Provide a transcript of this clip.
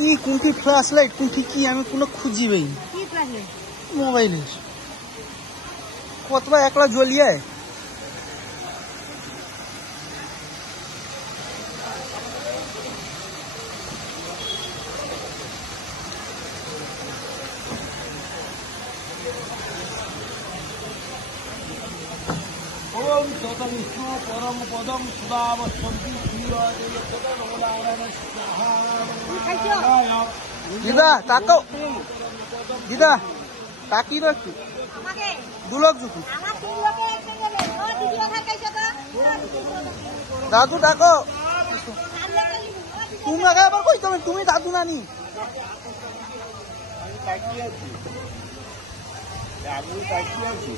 কি কোনটি flash light কোনটি কি আমি কোনো খুঁজিবেই কি ফ্ল্যাশ লাইট মোবাইলের কতবা একলা জ্বলিয়ে ओम तत विष्णु परम पदम सुदावसंति দিদা তাকো দিদা তাকি না একটু আমাকে দুলক জুকু আমার তিন লোকে একসঙ্গে গেলে ও দিদি ওখানে কাইছো তো দাদু ডাকো সামনে গেলি তুমি আগে আবার কইতো তুমি দাদু নানি আমি তাকিয়ে আছি আমি তাকিয়ে আছি